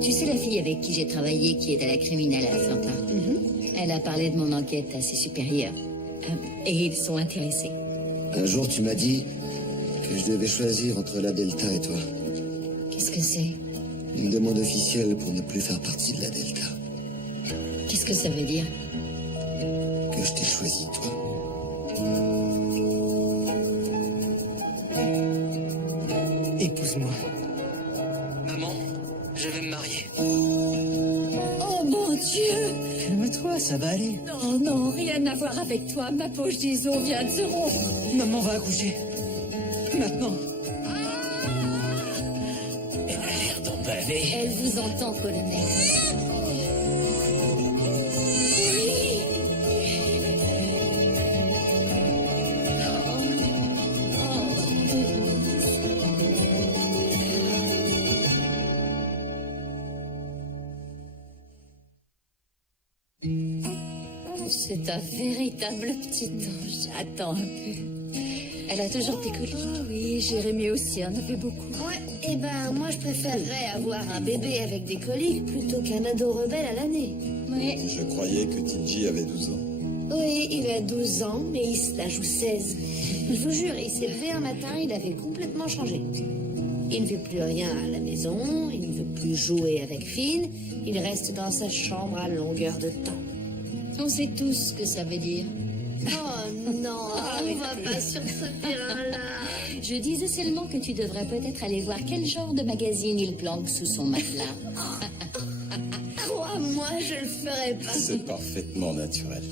Tu sais la fille avec qui j'ai travaillé, qui est à la criminelle à Atlanta? Elle a parlé de mon enquête à ses supérieurs. Et ils sont intéressés. Un jour, tu m'as dit que je devais choisir entre la Delta et toi. Qu'est-ce que c'est? Une demande officielle pour ne plus faire partie de la Delta. Qu'est-ce que ça veut dire? Que je t'ai choisi, toi. Épouse-moi. Maman, je vais me marier. Oh mon Dieu! Calme-toi, ça va aller. Non, non, rien à voir avec toi. Ma poche d'ISO vient de se rompre. Maman va accoucher. Maintenant. Elle a l'air d'emballer. Elle vous entend, colonel. C'est un véritable petit ange. Attends un peu. Elle a toujours des colis? Oh oui, Jérémy aussi en avait beaucoup. Ouais, eh ben, moi je préférerais avoir un bébé avec des coliques plutôt qu'un ado rebelle à l'année. Oui. Je croyais que TJ avait 12 ans. Oui, il a 12 ans, mais il se la joue 16. Je vous jure, il s'est levé un matin, il avait complètement changé. Il ne fait plus rien à la maison, il ne veut plus jouer avec Finn, il reste dans sa chambre à longueur de temps. On sait tous ce que ça veut dire. Oh non, on va pas sur ce terrain-là. Je disais seulement que tu devrais peut-être aller voir quel genre de magazine il planque sous son matelas. Crois-moi, je le ferai pas. C'est parfaitement naturel.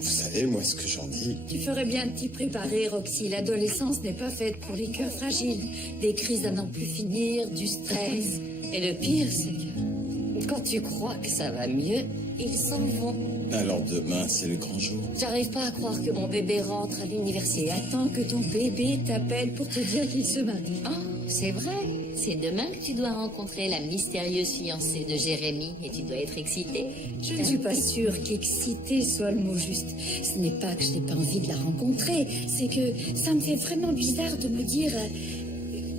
Vous savez, moi, ce que j'en dis... Tu ferais bien de t'y préparer, Roxy. L'adolescence n'est pas faite pour les cœurs fragiles. Des crises à n'en plus finir, du stress. Et le pire, c'est que quand tu crois que ça va mieux, ils s'en vont. Alors demain, c'est le grand jour. J'arrive pas à croire que mon bébé rentre à l'université. Attends que ton bébé t'appelle pour te dire qu'il se marie. Oh, c'est vrai. C'est demain que tu dois rencontrer la mystérieuse fiancée de Jérémy et tu dois être excitée. Je ne suis pas sûre qu'excitée soit le mot juste. Ce n'est pas que je n'ai pas envie de la rencontrer, c'est que ça me fait vraiment bizarre de me dire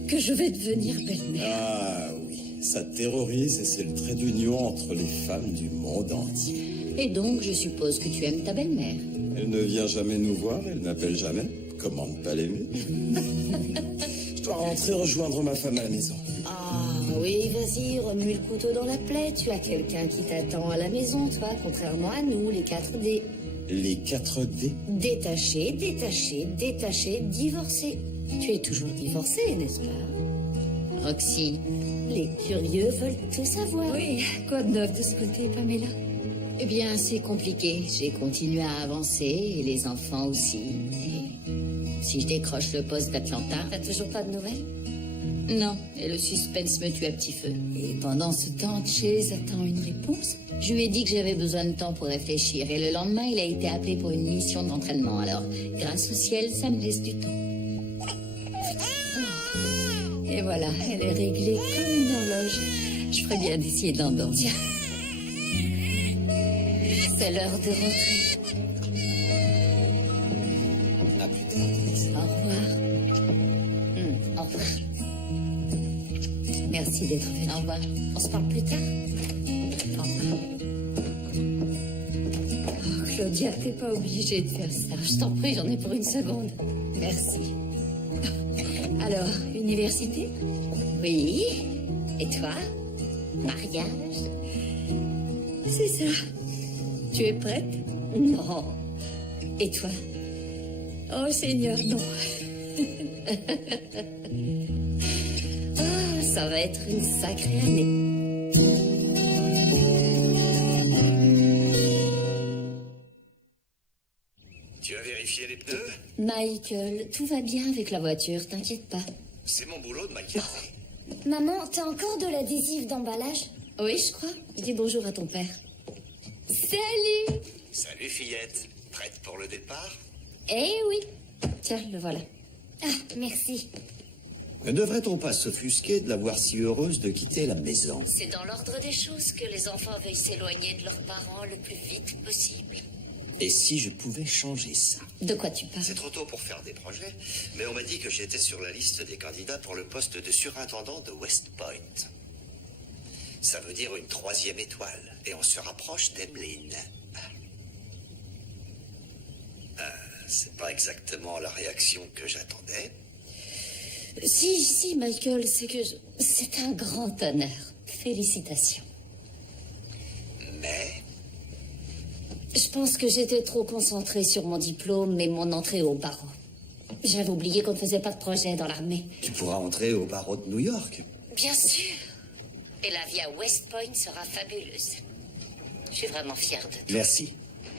que je vais devenir belle-mère. Ah oui, ça terrorise et c'est le trait d'union entre les femmes du monde entier. Et donc, je suppose que tu aimes ta belle-mère. Elle ne vient jamais nous voir, elle n'appelle jamais. Comment ne pas l'aimer? Je dois rentrer rejoindre ma femme à la maison. Ah oui, vas-y, remue le couteau dans la plaie. Tu as quelqu'un qui t'attend à la maison, toi, contrairement à nous, les 4D. Les 4D? Détaché, détaché, détaché, divorcé. Tu es toujours divorcé, n'est-ce pas? Roxy. Les curieux veulent tout savoir. Oui, quoi de neuf de ce côté, Pamela? Eh bien, c'est compliqué. J'ai continué à avancer, et les enfants aussi. Et si je décroche le poste d'Atlanta... T'as toujours pas de nouvelles? Non, et le suspense me tue à petit feu. Et pendant ce temps, Chase attend une réponse. Je lui ai dit que j'avais besoin de temps pour réfléchir, et le lendemain, il a été appelé pour une mission d'entraînement. Alors, grâce au ciel, ça me laisse du temps. Oh. Et voilà, elle est réglée comme une horloge. Je ferais bien d'essayer d'endormir. C'est l'heure de rentrer. À plus tard. Au revoir. Au revoir. Merci d'être venu. Au revoir. On se parle plus tard. Au revoir. Oh, Claudia, t'es pas obligée de faire ça. Je t'en prie, j'en ai pour une seconde. Merci. Alors, université? Oui. Et toi? Mariage? C'est ça. Tu es prête? Non. Et toi? Oh Seigneur, non. Ah, ça va être une sacrée année. Tu as vérifié les pneus? Michael, tout va bien avec la voiture, t'inquiète pas. C'est mon boulot de m'inquiéter. Maman, t'as encore de l'adhésif d'emballage? Oui, je crois. Dis bonjour à ton père. Salut! Salut fillette, prête pour le départ? Eh oui. Tiens, le voilà. Ah, merci. Ne devrait-on pas s'offusquer de la voir si heureuse de quitter la maison? C'est dans l'ordre des choses que les enfants veuillent s'éloigner de leurs parents le plus vite possible. Et si je pouvais changer ça? De quoi tu parles? C'est trop tôt pour faire des projets, mais on m'a dit que j'étais sur la liste des candidats pour le poste de surintendant de West Point. Ça veut dire une 3e étoile, et on se rapproche d'Emeline. C'est pas exactement la réaction que j'attendais. Si, Michael, c'est un grand honneur. Félicitations. Mais Je pense que j'étais trop concentrée sur mon diplôme et mon entrée au barreau. J'avais oublié qu'on ne faisait pas de projet dans l'armée. Tu pourras entrer au barreau de New York. Bien sûr. Et la vie à West Point sera fabuleuse. Je suis vraiment fière de toi. Merci.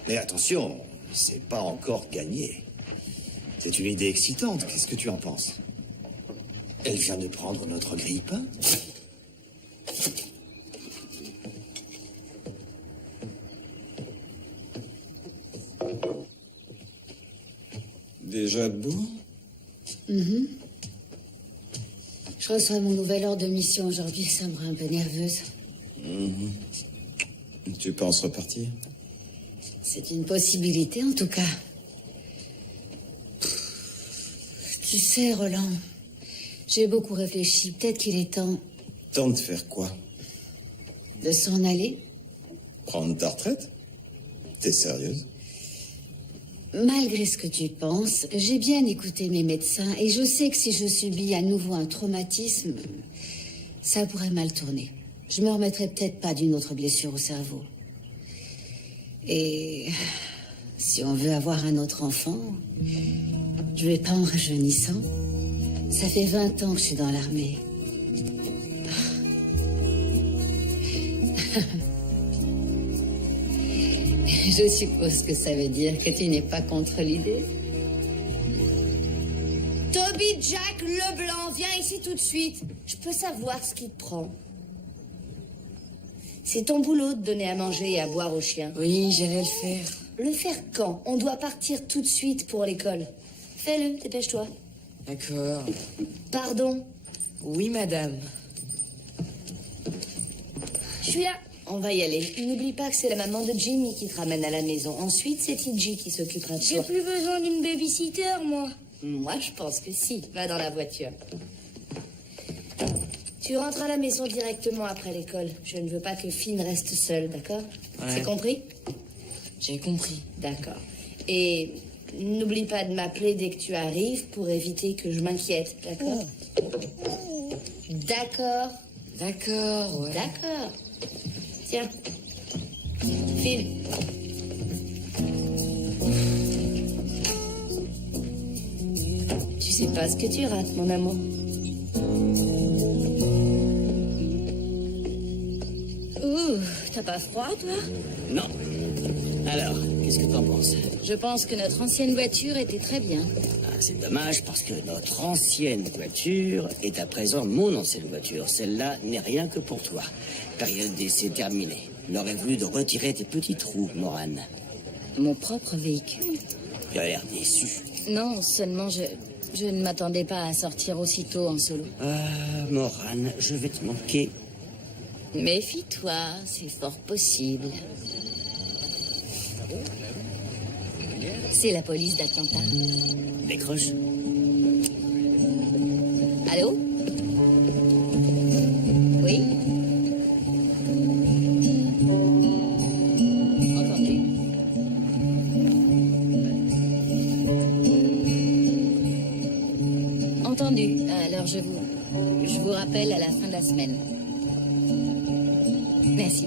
Mais attention, c'est pas encore gagné. C'est une idée excitante. Qu'est-ce que tu en penses? Elle vient de prendre notre grille-pain. Déjà debout? Je reçois mon nouvel ordre de mission aujourd'hui. Ça me rend un peu nerveuse. Tu penses repartir? C'est une possibilité, en tout cas. Tu sais, Roland, j'ai beaucoup réfléchi. Peut-être qu'il est temps Temps de faire quoi? de s'en aller. Prendre ta retraite? T'es sérieuse? Malgré ce que tu penses, j'ai bien écouté mes médecins et je sais que si je subis à nouveau un traumatisme, ça pourrait mal tourner. Je me remettrai peut-être pas d'une autre blessure au cerveau. Et si on veut avoir un autre enfant, je vais pas en rajeunissant. Ça fait 20 ans que je suis dans l'armée. Je suppose que ça veut dire que tu n'es pas contre l'idée. Toby Jack Leblanc, viens ici tout de suite. Je peux savoir ce qui te prend. C'est ton boulot de donner à manger et à boire aux chiens. Oui, j'allais le faire. Le faire quand? On doit partir tout de suite pour l'école. Fais-le, dépêche-toi. D'accord. Pardon, Oui, madame. je suis là. On va y aller. N'oublie pas que c'est la maman de Jimmy qui te ramène à la maison. Ensuite, c'est TJ qui s'occupera de toi. J'ai plus besoin d'une babysitter, moi. Moi, je pense que si. Va dans la voiture. Tu rentres à la maison directement après l'école. Je ne veux pas que Finn reste seule, d'accord? Ouais. C'est compris? J'ai compris. D'accord. Et n'oublie pas de m'appeler dès que tu arrives pour éviter que je m'inquiète, d'accord? D'accord. D'accord, ouais. D'accord. Tiens. File. Tu sais pas ce que tu rates, mon amour. Ouh, t'as pas froid, toi? Non. Alors, qu'est-ce que t'en penses? Je pense que notre ancienne voiture était très bien. Ah, c'est dommage parce que notre ancienne voiture est à présent mon ancienne voiture. Celle-là n'est rien que pour toi. Période d'essai terminée. J'aurais voulu de retirer tes petits trous, Morane. Mon propre véhicule. Tu as l'air déçu. Non, seulement je ne m'attendais pas à sortir aussitôt en solo. Ah, Morane, je vais te manquer. Méfie-toi, c'est fort possible. C'est la police d'Atlanta. Décroche. Allô? Oui? Entendu. Entendu. Alors je vous rappelle à la fin de la semaine. Merci.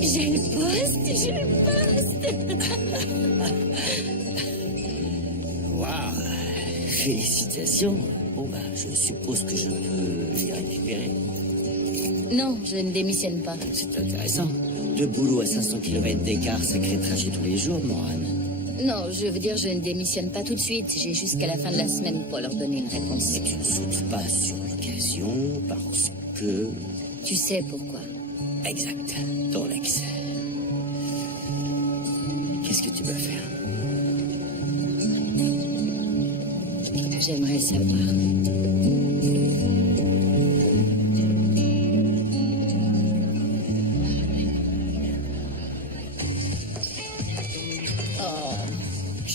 J'ai le poste. Waouh, félicitations. Bon, bah, je suppose que je peux les récupérer. Non, je ne démissionne pas. C'est intéressant. Deux boulots à 500 km d'écart, sacré trajet tous les jours, Morane. Non, je veux dire, je ne démissionne pas tout de suite. J'ai jusqu'à la fin de la semaine pour leur donner une réponse. Et tu ne sautes pas sur l'occasion parce que... Tu sais pourquoi. Exact, ton ex. Qu'est-ce que tu vas faire? J'aimerais le savoir.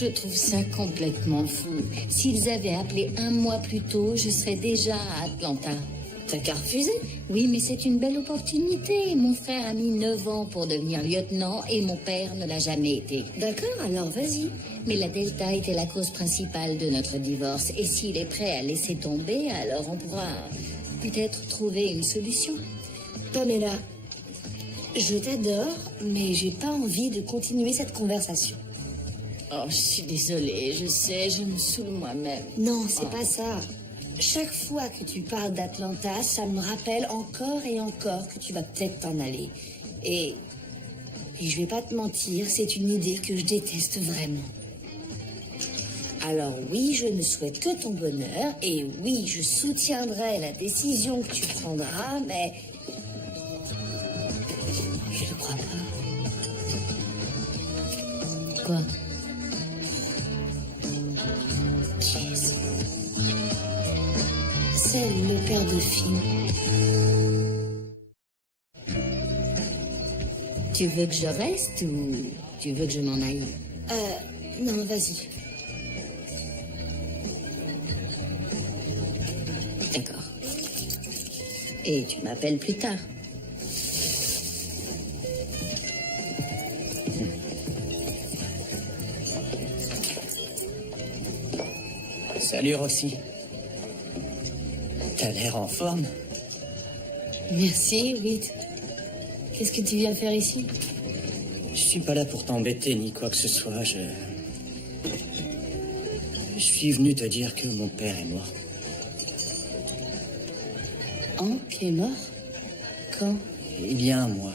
Je trouve ça complètement fou. S'ils avaient appelé un mois plus tôt, je serais déjà à Atlanta. T'as qu'à refuser. Oui, mais c'est une belle opportunité. Mon frère a mis 9 ans pour devenir lieutenant et mon père ne l'a jamais été. D'accord, alors vas-y. Mais la Delta était la cause principale de notre divorce. Et s'il est prêt à laisser tomber, alors on pourra peut-être trouver une solution. Pamela, je t'adore, mais j'ai pas envie de continuer cette conversation. Oh, je suis désolée, je sais, je me saoule moi-même. Non, c'est pas ça. Chaque fois que tu parles d'Atlanta, ça me rappelle encore et encore que tu vas peut-être t'en aller. Et je vais pas te mentir, c'est une idée que je déteste vraiment. Alors oui, je ne souhaite que ton bonheur, et oui, je soutiendrai la décision que tu prendras, mais... je ne crois pas. Quoi? Qui est-ce? C'est le père de Finn. Tu veux que je reste ou tu veux que je m'en aille? Non, vas-y. D'accord. Et tu m'appelles plus tard. Salut Roxy. T'as l'air en forme. Merci, Whit. Qu'est-ce que tu viens faire ici? Je suis pas là pour t'embêter ni quoi que ce soit. Je suis venu te dire que mon père est mort. Hank est mort? Quand? Il y a un mois.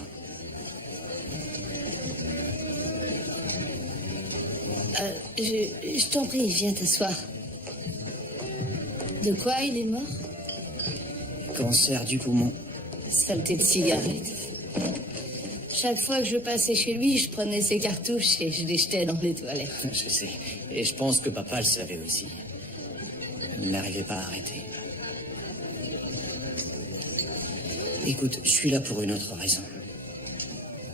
Je t'en prie, viens t'asseoir. De quoi il est mort? Cancer du poumon. Saleté de cigarette. Chaque fois que je passais chez lui, je prenais ses cartouches et je les jetais dans les toilettes. Je sais. Et je pense que papa le savait aussi. Il n'arrivait pas à arrêter. Écoute, je suis là pour une autre raison.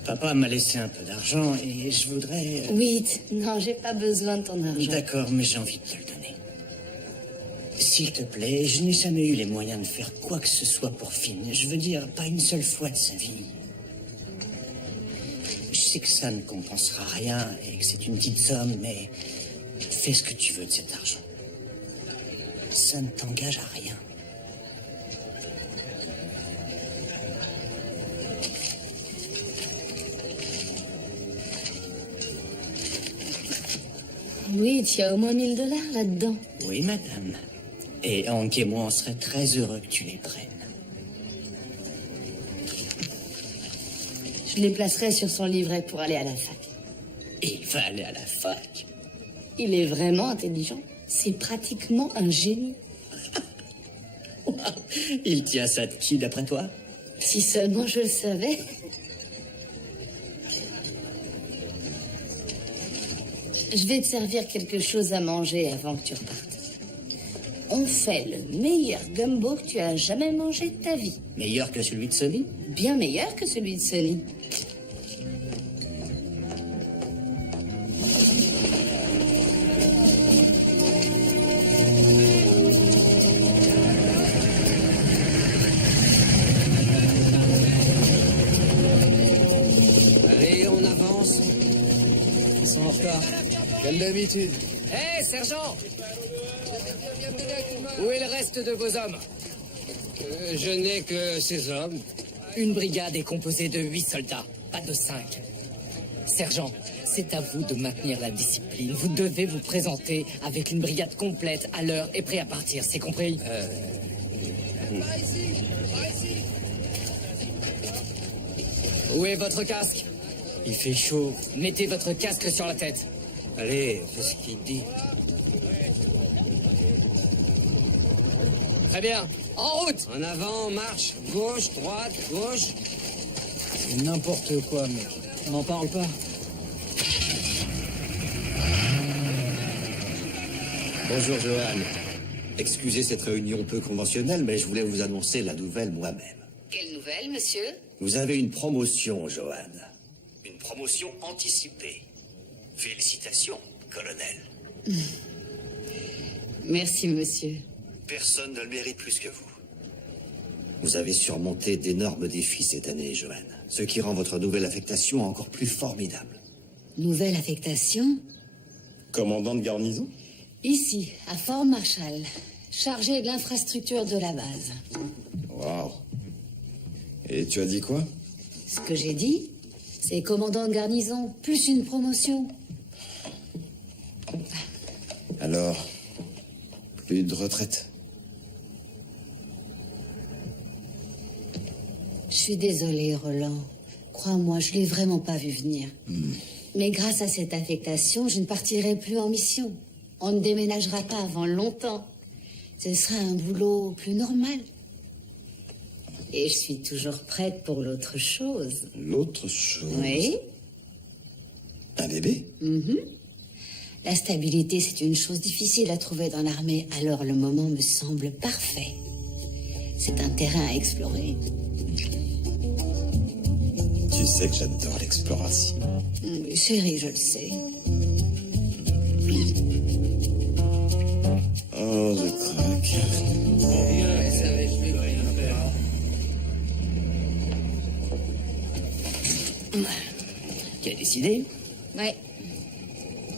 Papa m'a laissé un peu d'argent et je voudrais... Oui, non, j'ai pas besoin de ton argent. D'accord, mais j'ai envie de te le donner. S'il te plaît, je n'ai jamais eu les moyens de faire quoi que ce soit pour Finn. Je veux dire, pas une seule fois de sa vie. Je sais que ça ne compensera rien et que c'est une petite somme, mais fais ce que tu veux de cet argent. Ça ne t'engage à rien. Oui, tu as au moins 1000 $ là-dedans. Oui, madame. Et Hank et moi, on serait très heureux que tu les prennes. Je les placerai sur son livret pour aller à la fac. Et il va aller à la fac. Il est vraiment intelligent. C'est pratiquement un génie. Il tient ça de qui, d'après toi? Si seulement je le savais. Je vais te servir quelque chose à manger avant que tu repartes. On fait le meilleur gumbo que tu as jamais mangé de ta vie. Meilleur que celui de Sonny? Bien meilleur que celui de Sonny. Allez, on avance. Ils sont en retard. Comme d'habitude. Hé, sergent! Où est le reste de vos hommes? Je n'ai que ces hommes. Une brigade est composée de 8 soldats, pas de 5. Sergent, c'est à vous de maintenir la discipline. Vous devez vous présenter avec une brigade complète à l'heure et prêt à partir, c'est compris? Où est votre casque? Il fait chaud. Mettez votre casque sur la tête. Allez, fais ce qu'il dit. Très bien. En route! En avant, marche. Gauche, droite, gauche. C'est n'importe quoi, mec. On n'en parle pas. Bonjour, Johan. Excusez cette réunion peu conventionnelle, mais je voulais vous annoncer la nouvelle moi-même. Quelle nouvelle, monsieur? Vous avez une promotion, Johan. Une promotion anticipée. Félicitations. colonel. Merci, monsieur. Personne ne le mérite plus que vous. Vous avez surmonté d'énormes défis cette année, Joanne. Ce qui rend votre nouvelle affectation encore plus formidable. Nouvelle affectation? Commandant de garnison? Ici, à Fort Marshall, chargé de l'infrastructure de la base. Waouh. Et tu as dit quoi? Ce que j'ai dit, c'est commandant de garnison, plus une promotion. Alors, plus de retraite? Je suis désolée, Roland. Crois-moi, je l'ai vraiment pas vu venir. Mais grâce à cette affectation, je ne partirai plus en mission. On ne déménagera pas avant longtemps. Ce sera un boulot plus normal. Et je suis toujours prête pour l'autre chose. L'autre chose? Oui. Un bébé? La stabilité, c'est une chose difficile à trouver dans l'armée, alors le moment me semble parfait. C'est un terrain à explorer. Tu sais que j'adore l'exploration. Chérie, je le sais. Oh, je craque. Tu as décidé? Ouais.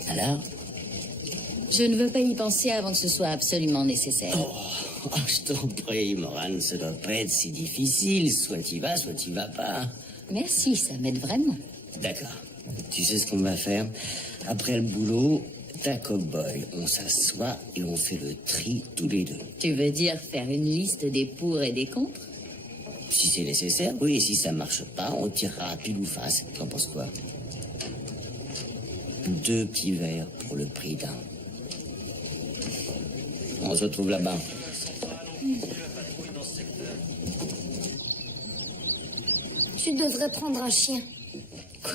Alors? Je ne veux pas y penser avant que ce soit absolument nécessaire. Oh, je t'en prie, Morane, ça doit pas être si difficile. Soit tu vas pas. Merci, ça m'aide vraiment. D'accord. Tu sais ce qu'on va faire? Après le boulot, t'as cow-boy. On s'assoit et on fait le tri tous les deux. Tu veux dire faire une liste des pour et des contre? Si c'est nécessaire, oui. Et si ça marche pas, on tirera à pile ou face. T'en penses quoi? 2 petits verres pour le prix d'un. On se retrouve là-bas. Tu devrais prendre un chien. Quoi?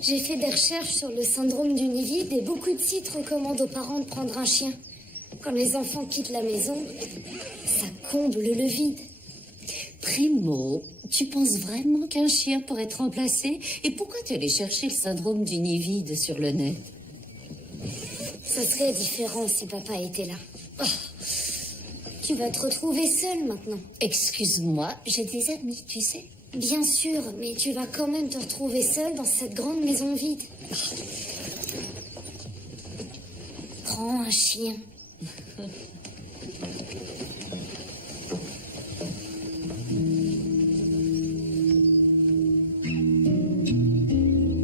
J'ai fait des recherches sur le syndrome du nid vide et beaucoup de sites recommandent aux parents de prendre un chien. Quand les enfants quittent la maison, ça comble le vide. Primo, tu penses vraiment qu'un chien pourrait être remplacé? Et pourquoi tu allais chercher le syndrome du nid vide sur le net? Ça serait différent si papa était là. Oh, tu vas te retrouver seule maintenant. Excuse-moi, j'ai des amis, tu sais. Bien sûr, mais tu vas quand même te retrouver seule dans cette grande maison vide. Prends un chien.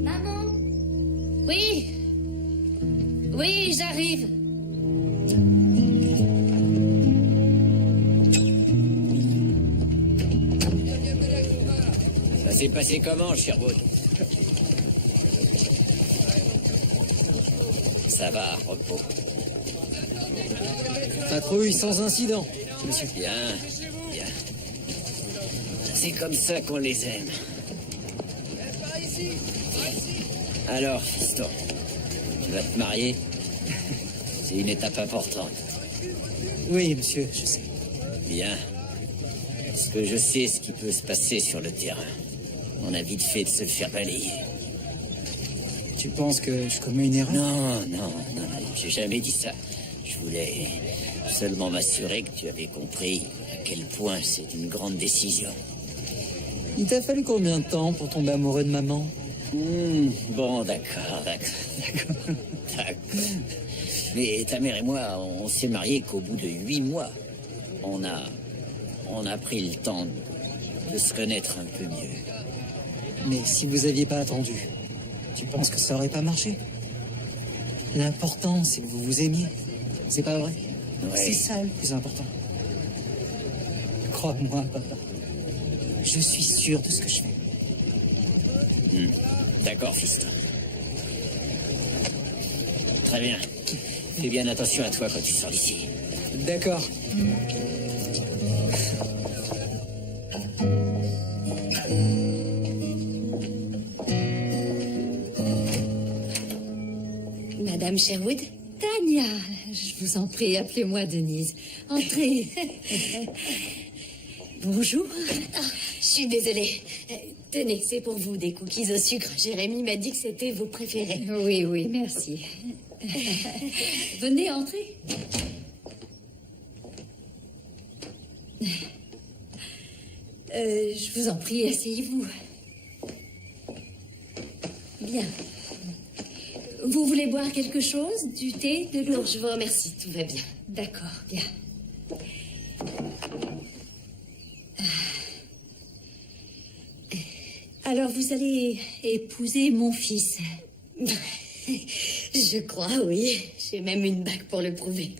Maman? Oui. Oui, j'arrive. Ça s'est passé comment, Sherwood? Ça va, repos. Patrouille sans incident, monsieur. Bien, bien. C'est comme ça qu'on les aime. Alors, fiston, tu vas te marier? C'est une étape importante. Oui, monsieur, je sais. Bien. Parce que je sais ce qui peut se passer sur le terrain. On a vite fait de se faire balayer. Tu penses que je commets une erreur? Non, j'ai jamais dit ça. Je voulais seulement m'assurer que tu avais compris à quel point c'est une grande décision. Il t'a fallu combien de temps pour tomber amoureux de maman? Bon, d'accord. Mais ta mère et moi, on s'est mariés qu'au bout de 8 mois. On a pris le temps de se connaître un peu mieux. Mais si vous aviez pas attendu, tu penses que ça aurait pas marché? L'important, c'est que vous vous aimiez. C'est pas vrai? Ouais. C'est ça le plus important. Crois-moi, papa. Je suis sûr de ce que je fais. D'accord, fiston. Très bien. Fais bien attention à toi quand tu sors d'ici. D'accord. Madame Sherwood? Tania, je vous en prie, appelez-moi Denise. Entrez. Bonjour. Je suis désolée. Tenez, c'est pour vous des cookies au sucre. Jérémy m'a dit que c'était vos préférés. Oui, oui, merci. Venez entrer. Je vous en prie, asseyez-vous. Bien. Vous voulez boire quelque chose? Du thé, de l'eau? Non, je vous remercie, tout va bien. D'accord, bien. Alors, vous allez épouser mon fils. Je crois, oui. J'ai même une bague pour le prouver.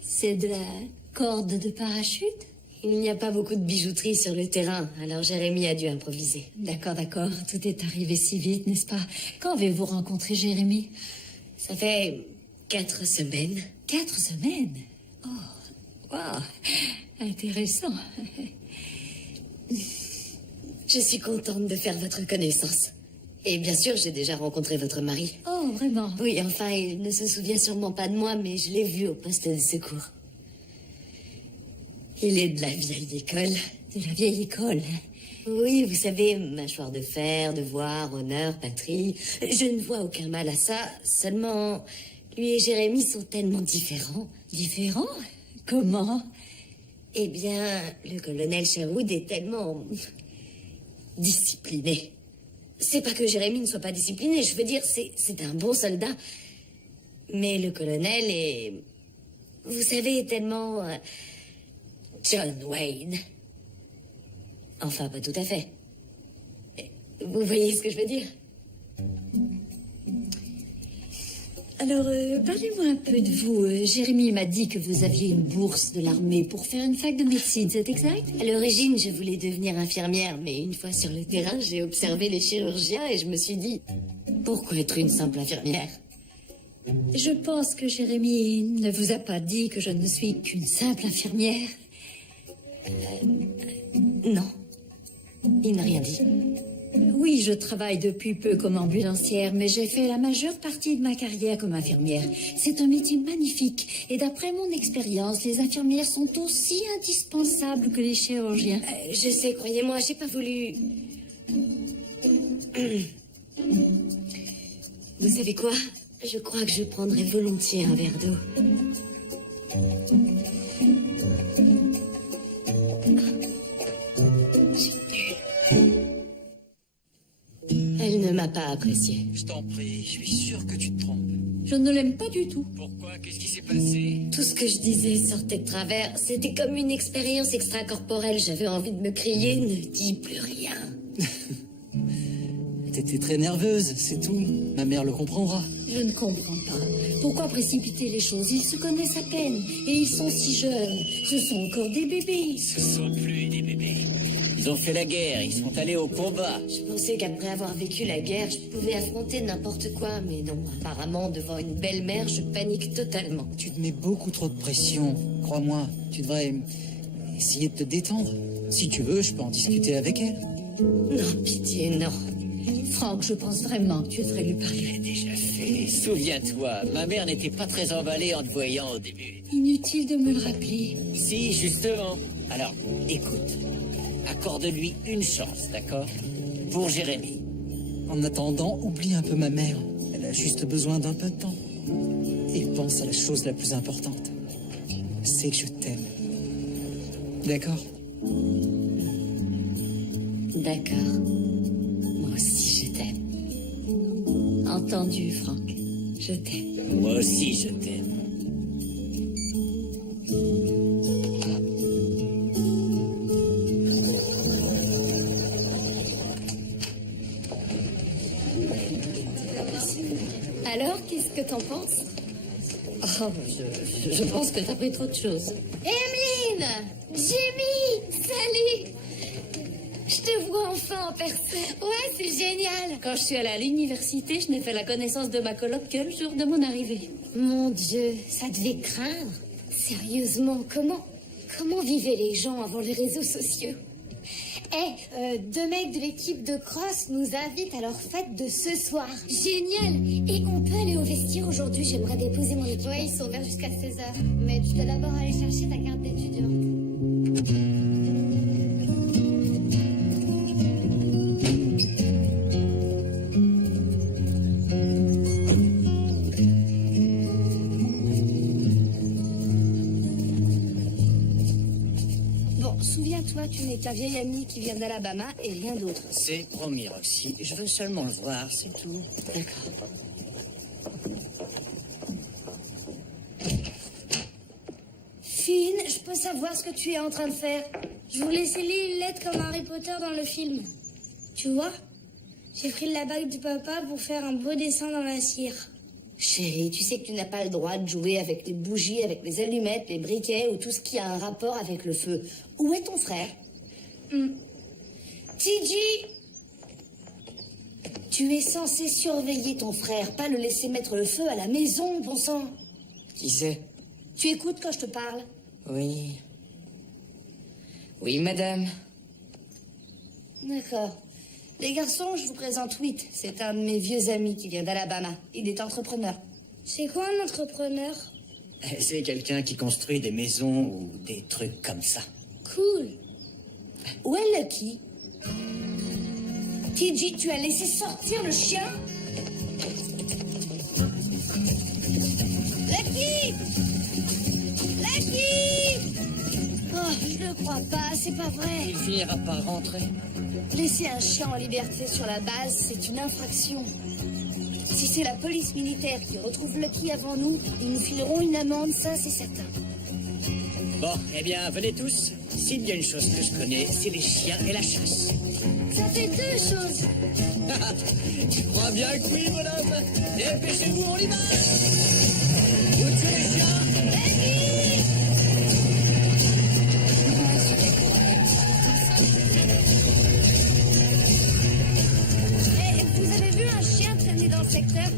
C'est de la corde de parachute? Il n'y a pas beaucoup de bijouterie sur le terrain, alors Jérémy a dû improviser. D'accord, d'accord. Tout est arrivé si vite, n'est-ce pas? Quand avez-vous rencontré Jérémy? Ça fait 4 semaines. 4 semaines? Oh, waouh, intéressant. Je suis contente de faire votre connaissance. Et bien sûr, j'ai déjà rencontré votre mari. Oh, vraiment? Oui, enfin, il ne se souvient sûrement pas de moi, mais je l'ai vu au poste de secours. Il est de la vieille école. De la vieille école, hein? Oui, vous savez, mâchoire de fer, devoir, honneur, patrie. Je ne vois aucun mal à ça, seulement lui et Jérémy sont tellement différents. Différents? Comment? Eh bien, le colonel Sherwood est tellement discipliné. C'est pas que Jérémy ne soit pas discipliné, je veux dire, c'est un bon soldat. Mais le colonel est, vous savez, tellement John Wayne. Enfin, pas tout à fait. Vous voyez ce que je veux dire? Alors, parlez-moi un peu de vous. Jérémy m'a dit que vous aviez une bourse de l'armée pour faire une fac de médecine, c'est exact? À l'origine, je voulais devenir infirmière, mais une fois sur le terrain, j'ai observé les chirurgiens et je me suis dit, pourquoi être une simple infirmière? Je pense que Jérémy ne vous a pas dit que je ne suis qu'une simple infirmière. Non. Il n'a rien dit. Oui, je travaille depuis peu comme ambulancière, mais j'ai fait la majeure partie de ma carrière comme infirmière. C'est un métier magnifique, et d'après mon expérience, les infirmières sont aussi indispensables que les chirurgiens. Je sais, croyez-moi, j'ai pas voulu... Vous savez quoi? Je crois que je prendrais volontiers un verre d'eau. Elle ne m'a pas apprécié. Je t'en prie, je suis sûr que tu te trompes. Je ne l'aime pas du tout. Pourquoi? Qu'est-ce qui s'est passé? Tout ce que je disais sortait de travers. C'était comme une expérience extracorporelle. J'avais envie de me crier, ne dis plus rien. T'étais très nerveuse, c'est tout. Ma mère le comprendra. Je ne comprends pas. Pourquoi précipiter les choses? Ils se connaissent à peine. Et ils sont si jeunes. Ce sont encore des bébés. Ce sont plus des bébés. Ils ont fait la guerre, ils sont allés au combat. Je pensais qu'après avoir vécu la guerre, je pouvais affronter n'importe quoi. Mais non, apparemment, devant une belle-mère, je panique totalement. Tu te mets beaucoup trop de pression. Crois-moi, tu devrais essayer de te détendre. Si tu veux, je peux en discuter avec elle. Non, pitié, non. Franck, je pense vraiment que tu devrais lui parler. Je l'ai déjà fait. Souviens-toi, ma mère n'était pas très emballée en te voyant au début. Inutile de me le rappeler. Si, justement. Alors, écoute. Accorde-lui une chance, d'accord? Pour Jérémy. En attendant, oublie un peu ma mère. Elle a juste besoin d'un peu de temps. Et pense à la chose la plus importante. C'est que je t'aime. D'accord? D'accord. Moi aussi, je t'aime. Entendu, Franck. Je t'aime. Moi aussi, je t'aime. Alors, qu'est-ce que t'en penses? Oh, je pense que t'as pris trop de choses. Emeline! Jimmy! Salut! Je te vois enfin en personne. Ouais, c'est génial. Quand je suis allée à l'université, je n'ai fait la connaissance de ma coloc que le jour de mon arrivée. Mon Dieu, ça devait craindre. Sérieusement, comment vivaient les gens avant les réseaux sociaux? Deux mecs de l'équipe de cross nous invitent à leur fête de ce soir. Génial! Et on peut aller au vestiaire aujourd'hui, j'aimerais déposer mon équipement. Ouais, ils sont ouverts jusqu'à 16h. Mais tu dois d'abord aller chercher ta carte d'étudiant. souviens-toi, tu n'es qu'un vieil ami qui vient d'Alabama et rien d'autre. C'est promis, Roxy. Je veux seulement le voir, c'est tout. D'accord. Finn, je peux savoir ce que tu es en train de faire? Je voulais sceller une lettre comme Harry Potter dans le film. Tu vois? J'ai pris la bague du papa pour faire un beau dessin dans la cire. Chérie, tu sais que tu n'as pas le droit de jouer avec les bougies, avec les allumettes, les briquets ou tout ce qui a un rapport avec le feu. Où est ton frère? TJ! Tu es censé surveiller ton frère, pas le laisser mettre le feu à la maison, bon sang. Qui c'est? Tu écoutes quand je te parle? Oui. Oui, madame. D'accord. Les garçons, je vous présente Whit. C'est un de mes vieux amis qui vient d'Alabama. Il est entrepreneur. C'est quoi un entrepreneur? C'est quelqu'un qui construit des maisons ou des trucs comme ça. Cool. Où est Lucky? TJ, tu as laissé sortir le chien? Lucky! Lucky! Oh, je ne crois pas, c'est pas vrai. Il finira par rentrer. Laisser un chien en liberté sur la base, c'est une infraction. Si c'est la police militaire qui retrouve Lucky avant nous, ils nous fileront une amende, ça c'est certain. Bon, eh bien, venez tous. S'il y a une chose que je connais, c'est les chiens et la chasse. Ça fait deux choses. Tu crois bien que oui, bonhomme? Dépêchez-vous, on y va! Vous tuez les chiens! Eh, vous avez vu un chien traîner dans le secteur?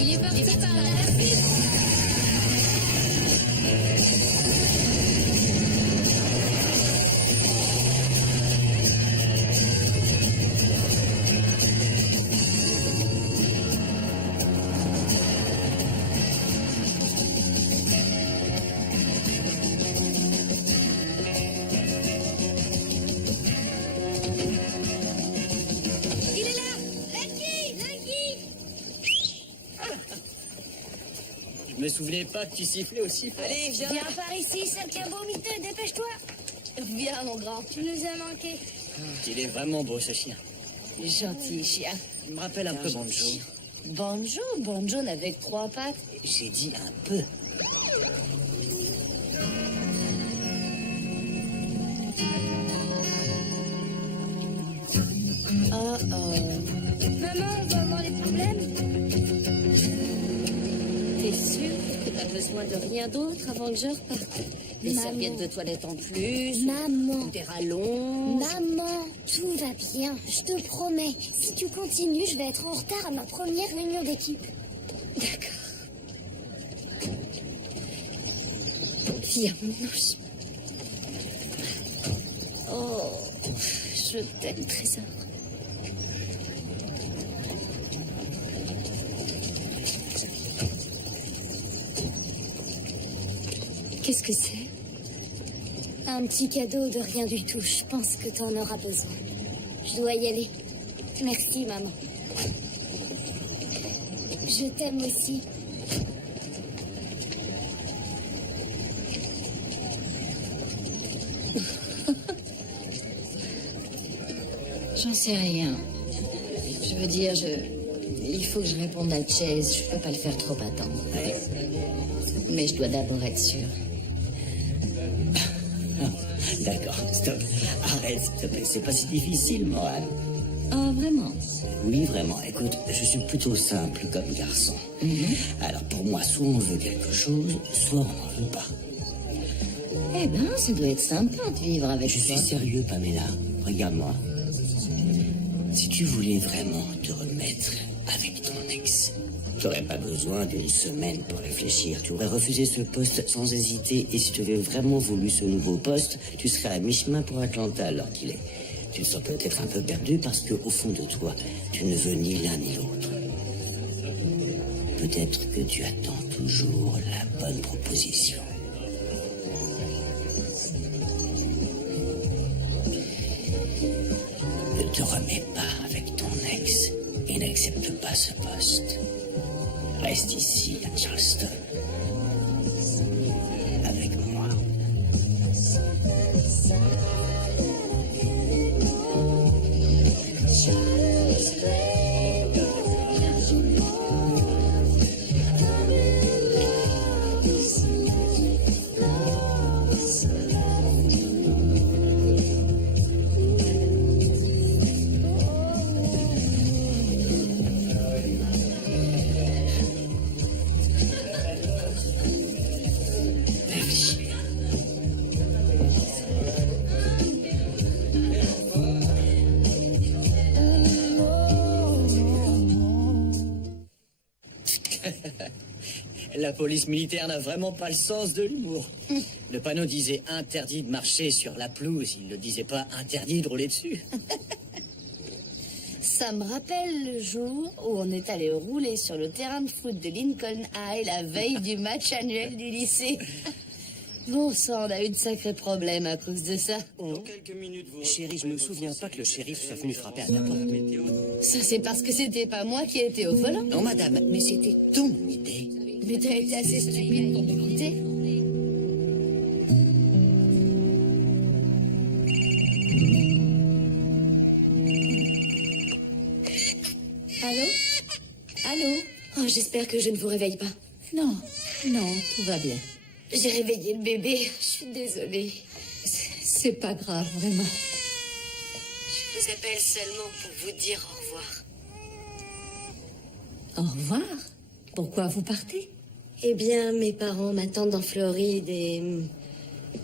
Il est parti par là. Il est là! Lucky! Lucky! Je me souvenais pas que tu sifflais aussi fort. Allez, viens. Viens par ici, sale cabot miteux, dépêche-toi. Viens, mon grand. Tu nous as manqué. Il est vraiment beau, ce chien. Gentil chien. Il me rappelle un peu Banjo. Banjo? Banjo avec 3 pattes. J'ai dit un peu. Oh oh. Maman, on va avoir des problèmes? T'es sûre que t'as besoin de rien d'autre avant que je reparte? Des Maman. serviettes de toilette en plus? Maman. Des rallonges? Maman, tout va bien, je te promets. Si tu continues, je vais être en retard à ma première réunion d'équipe. D'accord. Viens, mon ange. Oh, je t'aime, trésor. Qu'est-ce que c'est? Un petit cadeau de rien du tout, je pense que t'en auras besoin. Je dois y aller. Merci, maman. Je t'aime aussi. J'en sais rien. Je veux dire, il faut que je réponde à Chase. Je peux pas le faire trop attendre. Mais je dois d'abord être sûre. D'accord, stop. Arrête, s'il te plaît. C'est pas si difficile, Morane. Oh, vraiment? Oui, vraiment. Écoute, je suis plutôt simple comme garçon. Alors, pour moi, soit on veut quelque chose, soit on n'en veut pas. Eh ben, ça doit être sympa de vivre avec Je toi. suis sérieux, Pamela. Regarde-moi. Si tu voulais vraiment te remettre avec ton ex, tu n'aurais pas besoin d'une semaine pour réfléchir. Tu aurais refusé ce poste sans hésiter. Et si tu avais vraiment voulu ce nouveau poste, tu serais à mi-chemin pour Atlanta alors qu'il est. Tu te sens peut-être un peu perdu parce qu'au fond de toi, tu ne veux ni l'un ni l'autre. Peut-être que tu attends toujours la bonne proposition. Ne te remets pas avec ton ex et n'accepte pas ce poste. Reste ici à Charleston. Avec moi. la police militaire n'a vraiment pas le sens de l'humour. Le panneau disait interdit de marcher sur la pelouse. Il ne disait pas interdit de rouler dessus. Ça me rappelle le jour où on est allé rouler sur le terrain de foot de Lincoln High la veille du match annuel du lycée. Bon sang, on a eu de sacrés problèmes à cause de ça. Dans quelques minutes, chérie, je me souviens pas que le shérif soit venu frapper à ta porte. Ça, c'est parce que c'était pas moi qui étais au volant. Non, madame, mais c'était ton idée. Mais t'as été assez stupide pour m'écouter. Allô? Allô? Oh, j'espère que je ne vous réveille pas. Non, non, tout va bien. J'ai réveillé le bébé. Je suis désolée. C'est pas grave, vraiment. Je vous appelle seulement pour vous dire au revoir. Au revoir. Pourquoi vous partez? Eh bien, mes parents m'attendent en Floride et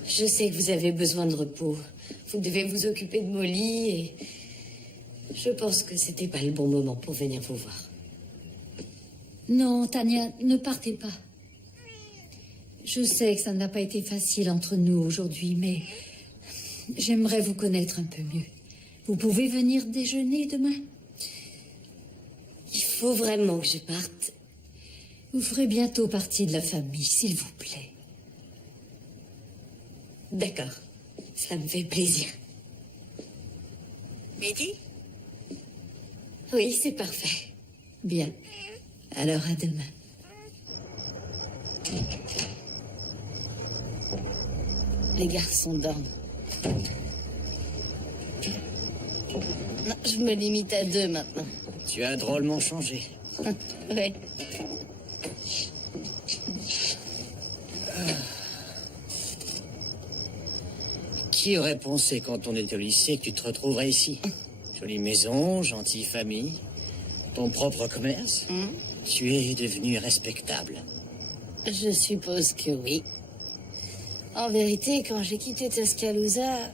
je sais que vous avez besoin de repos. Vous devez vous occuper de Molly et je pense que c'était pas le bon moment pour venir vous voir. Non, Tania, ne partez pas. Je sais que ça n'a pas été facile entre nous aujourd'hui, mais j'aimerais vous connaître un peu mieux. Vous pouvez venir déjeuner demain? Il faut vraiment que je parte. Vous ferez bientôt partie de la famille, s'il vous plaît. D'accord, ça me fait plaisir. Mehdi? Oui, c'est parfait. Bien. Alors à demain. Les garçons dorment. Non, je me limite à 2 maintenant. Tu as drôlement changé. Ouais. Qui aurait pensé quand on était au lycée que tu te retrouverais ici? Jolie maison, gentille famille, ton propre commerce. Tu es devenu respectable. Je suppose que oui. En vérité, quand j'ai quitté Tuscaloosa,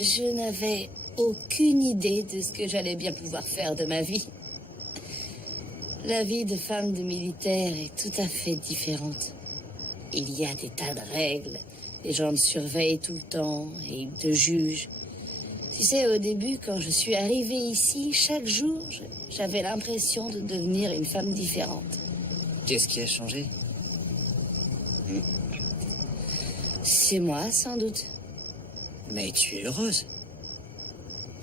je n'avais aucune idée de ce que j'allais bien pouvoir faire de ma vie. La vie de femme de militaire est tout à fait différente. Il y a des tas de règles. Les gens te surveillent tout le temps et ils te jugent. Tu sais, au début, quand je suis arrivée ici, chaque jour, j'avais l'impression de devenir une femme différente. Qu'est-ce qui a changé? C'est moi, sans doute. Mais tu es heureuse.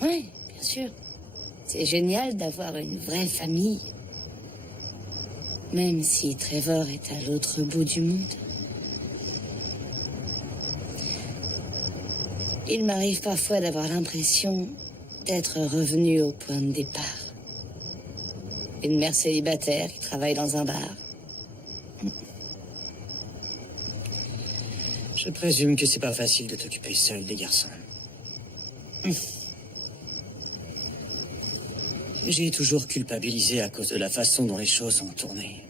Oui, bien sûr. C'est génial d'avoir une vraie famille. Même si Trevor est à l'autre bout du monde. Il m'arrive parfois d'avoir l'impression d'être revenue au point de départ. Une mère célibataire qui travaille dans un bar. Je présume que c'est pas facile de t'occuper seule des garçons. J'ai toujours culpabilisé à cause de la façon dont les choses ont tourné.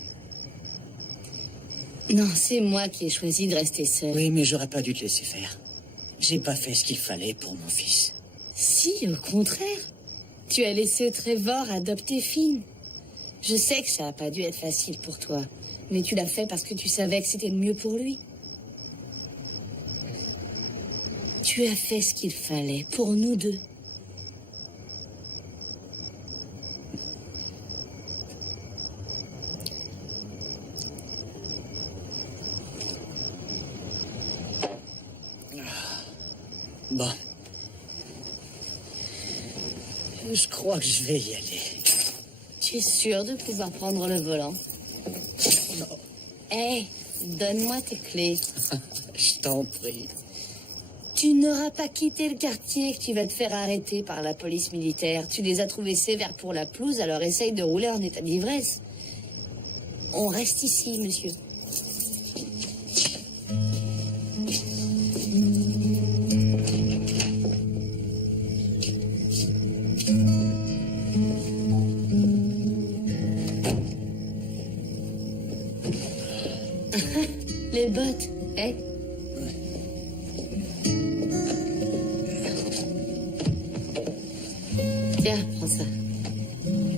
Non, c'est moi qui ai choisi de rester seule. Oui, mais j'aurais pas dû te laisser faire. J'ai pas fait ce qu'il fallait pour mon fils. Si, au contraire. Tu as laissé Trevor adopter Finn. Je sais que ça n'a pas dû être facile pour toi, mais tu l'as fait parce que tu savais que c'était le mieux pour lui. Tu as fait ce qu'il fallait pour nous deux. Bon. Je crois que je vais y aller. Tu es sûr de pouvoir prendre le volant? Non. Hé, donne-moi tes clés. Je t'en prie. Tu n'auras pas quitté le quartier que tu vas te faire arrêter par la police militaire. Tu les as trouvés sévères pour la pelouse, alors essaye de rouler en état d'ivresse. On reste ici, monsieur. Les bottes, hein? Tiens, prends ça.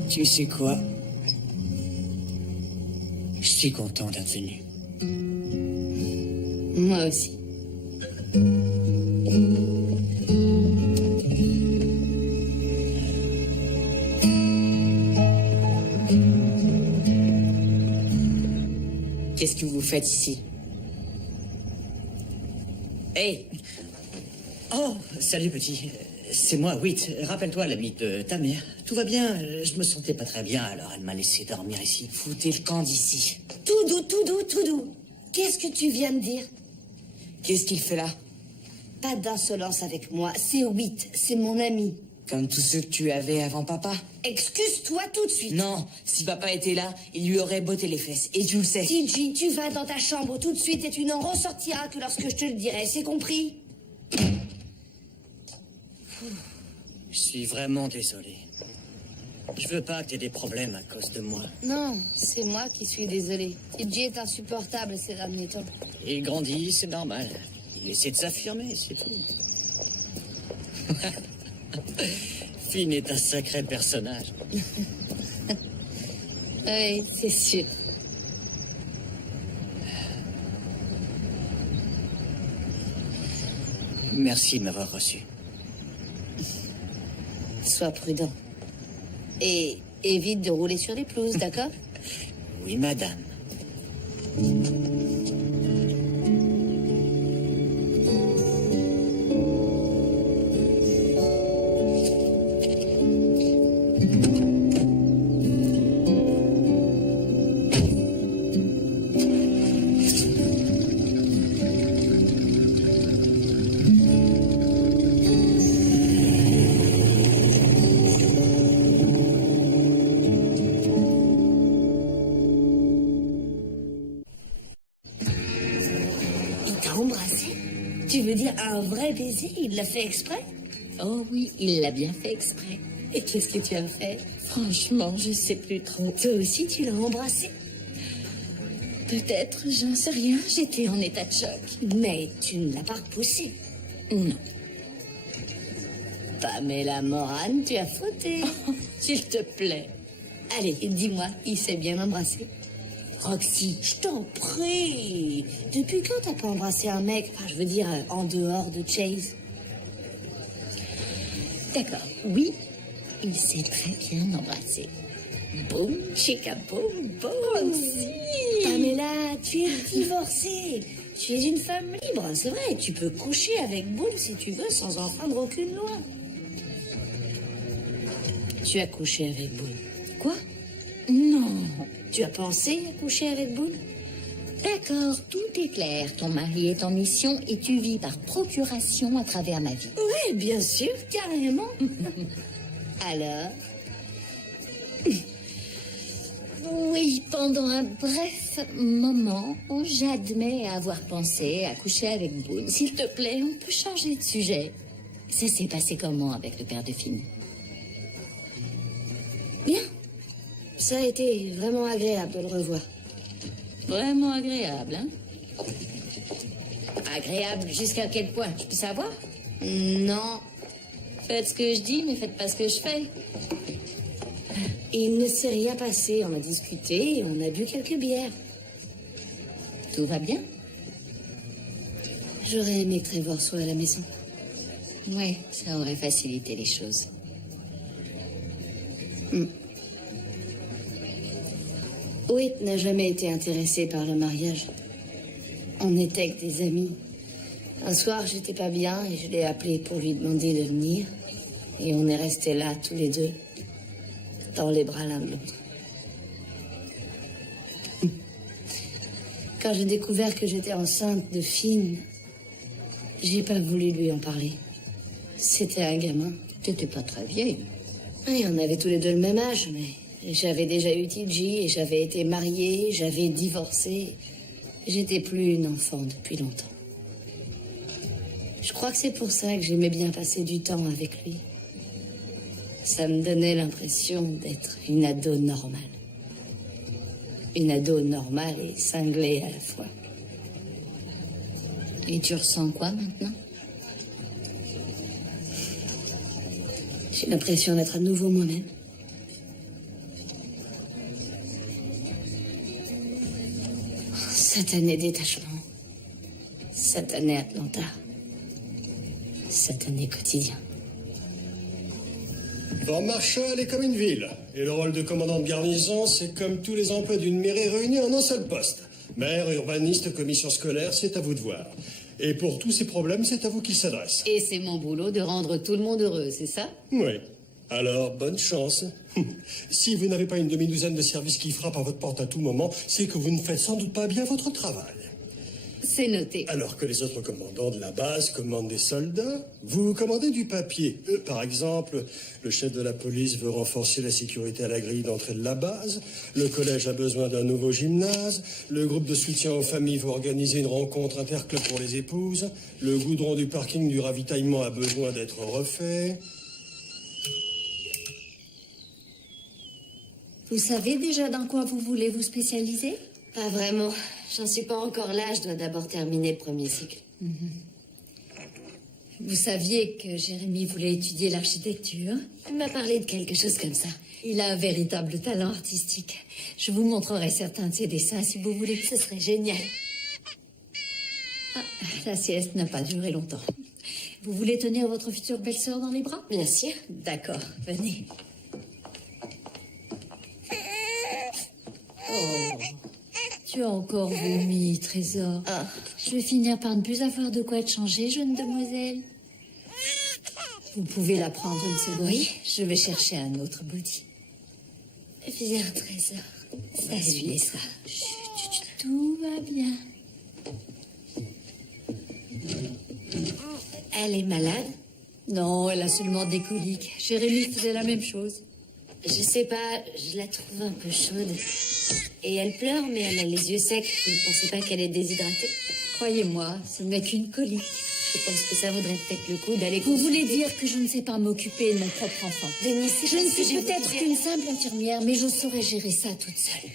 Tu sais quoi? Je suis content d'être venu. Moi aussi. Qu'est-ce que vous faites ici? Hé! Oh, salut petit. C'est moi, Whit. Rappelle-toi l'ami de ta mère. Tout va bien, je me sentais pas très bien, alors elle m'a laissé dormir ici. Foutez le camp d'ici. Tout doux, tout doux, tout doux. Qu'est-ce que tu viens de dire? Qu'est-ce qu'il fait là? Pas d'insolence avec moi. C'est Whit, c'est mon ami. Comme tous ceux que tu avais avant papa? Excuse-toi tout de suite. Non, si papa était là, il lui aurait botté les fesses. Et tu le sais. TJ, tu vas dans ta chambre tout de suite et tu n'en ressortiras que lorsque je te le dirai, c'est compris? Je suis vraiment désolé. Je veux pas que t'aies des problèmes à cause de moi. Non, c'est moi qui suis désolée. TJ est insupportable ces derniers temps. Il grandit, c'est normal. Il essaie de s'affirmer, c'est tout. Finn est un sacré personnage. Oui, c'est sûr. Merci de m'avoir reçu. Sois prudent. Et évite de rouler sur les pelouses, d'accord? Oui, madame. Embrassé? Tu veux dire un vrai baiser? Il l'a fait exprès? Oh oui, il l'a bien fait exprès. Et qu'est-ce que tu as fait? Franchement, je sais plus trop. Toi aussi, tu l'as embrassé? Peut-être, j'en sais rien. J'étais en état de choc. Mais tu ne l'as pas repoussé. Non. Pamela Moran, tu as fauté. Oh, s'il te plaît. Allez, dis-moi, il s'est bien embrassé? Roxy, je t'en prie. Depuis quand t'as pas embrassé un mec? Enfin, je veux dire, en dehors de Chase. D'accord, oui, il s'est très bien embrassé. Boum, chica, boum, boum. Roxy, Pamela, tu es divorcée. Tu es une femme libre, c'est vrai. Tu peux coucher avec Boone si tu veux, sans enfreindre aucune loi. Tu as couché avec Boone. Quoi? Non. Tu as pensé à coucher avec Boone? D'accord, tout est clair. Ton mari est en mission et tu vis par procuration à travers ma vie. Oui, bien sûr, carrément. Alors? Oui, pendant un bref moment, j'admets avoir pensé à coucher avec Boone. S'il te plaît, on peut changer de sujet. Ça s'est passé comment avec le père de Finn? Bien. Ça a été vraiment agréable de le revoir. Vraiment agréable, hein? Agréable jusqu'à quel point? Je peux savoir? Non. Faites ce que je dis, mais faites pas ce que je fais. Il ne s'est rien passé. On a discuté et on a bu quelques bières. Tout va bien? J'aurais aimé que Trevor soit à la maison. Ouais, ça aurait facilité les choses. Whit n'a jamais été intéressé par le mariage. On n'était que des amis. Un soir, j'étais pas bien et je l'ai appelé pour lui demander de venir. Et on est restés là, tous les deux, dans les bras l'un de l'autre. Quand j'ai découvert que j'étais enceinte de Finn, j'ai pas voulu lui en parler. C'était un gamin. T'étais pas très vieille. Oui, on avait tous les deux le même âge, mais j'avais déjà eu TJ et j'avais été mariée, j'avais divorcé. J'étais plus une enfant depuis longtemps. Je crois que c'est pour ça que j'aimais bien passer du temps avec lui. Ça me donnait l'impression d'être une ado normale. Une ado normale et cinglée à la fois. Et tu ressens quoi maintenant? J'ai l'impression d'être à nouveau moi-même. Satané détachement. Satané Atlanta. Satané quotidien. Fort Marshall est comme une ville. Et le rôle de commandant de garnison, c'est comme tous les emplois d'une mairie réunis en un seul poste. Maire, urbaniste, commission scolaire, c'est à vous de voir. Et pour tous ces problèmes, c'est à vous qu'il s'adresse. Et c'est mon boulot de rendre tout le monde heureux, c'est ça? Oui. Alors, bonne chance. Si vous n'avez pas une demi-douzaine de services qui frappent à votre porte à tout moment, c'est que vous ne faites sans doute pas bien votre travail. C'est noté. Alors que les autres commandants de la base commandent des soldats, vous commandez du papier. Par exemple, le chef de la police veut renforcer la sécurité à la grille d'entrée de la base, le collège a besoin d'un nouveau gymnase, le groupe de soutien aux familles veut organiser une rencontre interclub pour les épouses, le goudron du parking du ravitaillement a besoin d'être refait. Vous savez déjà dans quoi vous voulez vous spécialiser? Pas vraiment. J'en suis pas encore là. Je dois d'abord terminer le premier cycle. Vous saviez que Jérémy voulait étudier l'architecture? Il m'a parlé de quelque chose comme ça. Il a un véritable talent artistique. Je vous montrerai certains de ses dessins si vous voulez. Ce serait génial. Ah, la sieste n'a pas duré longtemps. Vous voulez tenir votre future belle-sœur dans les bras? Bien sûr. D'accord, venez. Oh, tu as encore vomi, Trésor. Ah. Je vais finir par ne plus avoir de quoi te changer, jeune demoiselle. Vous pouvez la prendre une seconde. Oui. Je vais chercher un autre body. Viens, Trésor. Essuyez ça. Chut, chut, chut, tout va bien. Elle est malade? Non, elle a seulement des coliques. Jérémy faisait la même chose. Je sais pas, je la trouve un peu chaude. Et elle pleure, mais elle a les yeux secs. Vous ne pensez pas qu'elle est déshydratée? Croyez-moi, ce n'est qu'une colique. Je pense que ça vaudrait peut-être le coup d'aller... Vous voulez dire que je ne sais pas m'occuper de mon propre enfant? Denis, Je ne suis peut-être qu'une simple infirmière, mais je saurais gérer ça toute seule.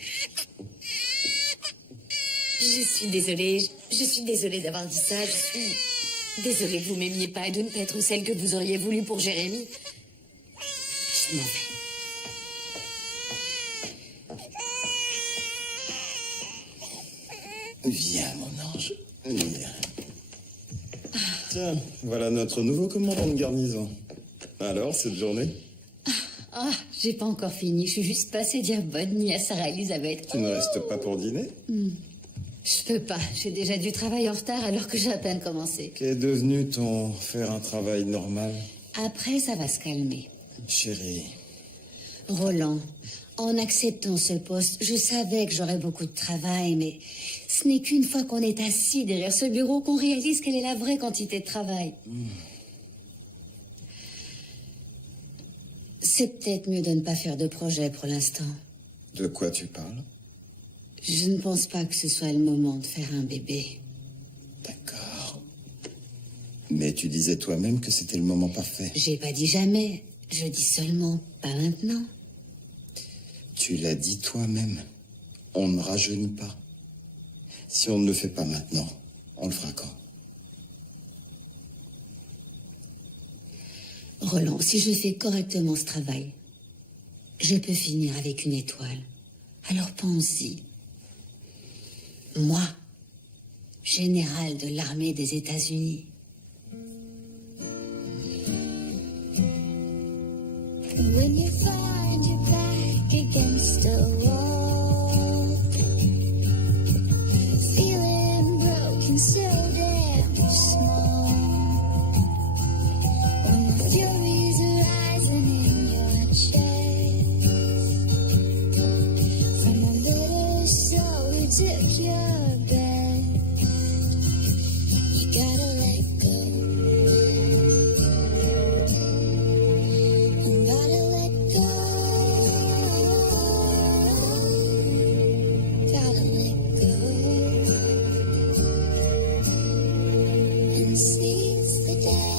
Je suis désolée. Je suis désolée d'avoir dit ça. Je suis désolée que vous m'aimiez pas et de ne pas être celle que vous auriez voulu pour Jérémy. Je m'en vais. Viens, mon ange. Viens. Tiens, voilà notre nouveau commandant de garnison. Alors, cette journée? Ah, j'ai pas encore fini. Je suis juste passée dire bonne nuit à Sarah Elisabeth. Tu ne restes pas pour dîner? Je peux pas. J'ai déjà du travail en retard alors que j'ai à peine commencé. Qu'est devenu ton faire un travail normal? Après, ça va se calmer. Chérie. Roland, en acceptant ce poste, je savais que j'aurais beaucoup de travail, mais ce n'est qu'une fois qu'on est assis derrière ce bureau qu'on réalise quelle est la vraie quantité de travail. C'est peut-être mieux de ne pas faire de projet pour l'instant. De quoi tu parles? Je ne pense pas que ce soit le moment de faire un bébé. D'accord. Mais tu disais toi-même que c'était le moment parfait. J'ai pas dit jamais. Je dis seulement pas maintenant. Tu l'as dit toi-même. On ne rajeunit pas. Si on ne le fait pas maintenant, on le fera quand? Roland, si je fais correctement ce travail, je peux finir avec une étoile. Alors pense-y. Moi, général de l'armée des États-Unis. When you find your back against a wall, feeling broken so damn small, when the furies are rising in your chest, from a little soul who took your best, you gotta let go. Gotta let go. Gotta let go. And seize the day.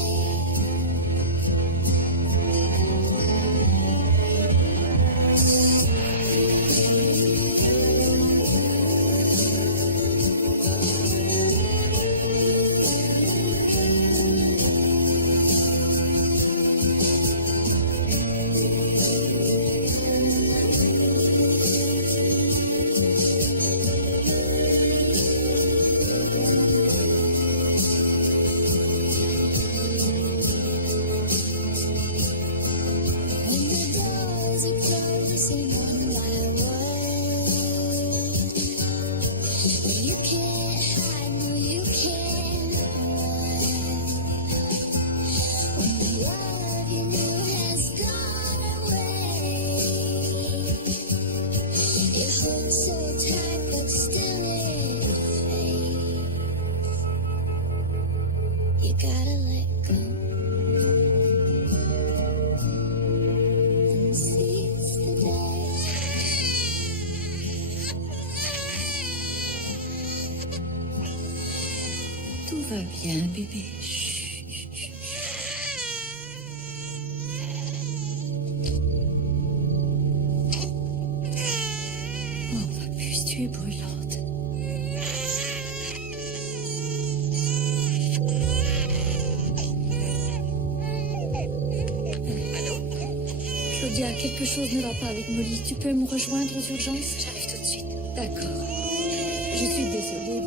You gotta let go. And seize the day. Tout va bien, bébé. Chut, chut, chut. Oh, ma puce, tu es brûlante. Claudia, quelque chose ne va pas avec Molly. Tu peux me rejoindre aux urgences? J'arrive tout de suite. D'accord. Je suis désolée.